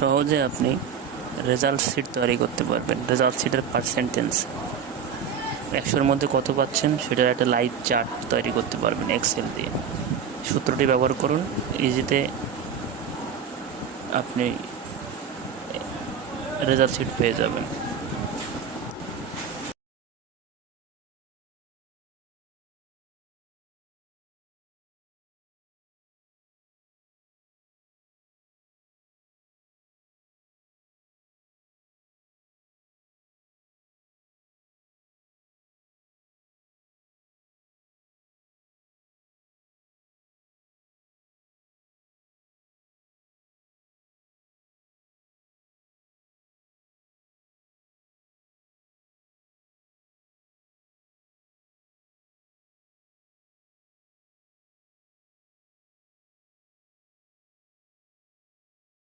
সহজে আপনি result sheet তৈরি করতে পারবেন। রেজাল্ট শিটের পার্সেন্টেজ 100-র মধ্যে কত পাচ্ছেন সেটার একটা লাইভ চার্ট তৈরি করতে পারবেন এক্সেল দিয়ে। সূত্রটি ব্যবহার করুন, ইজিতে আপনি রেজাল্ট শিট পেয়ে যাবেন।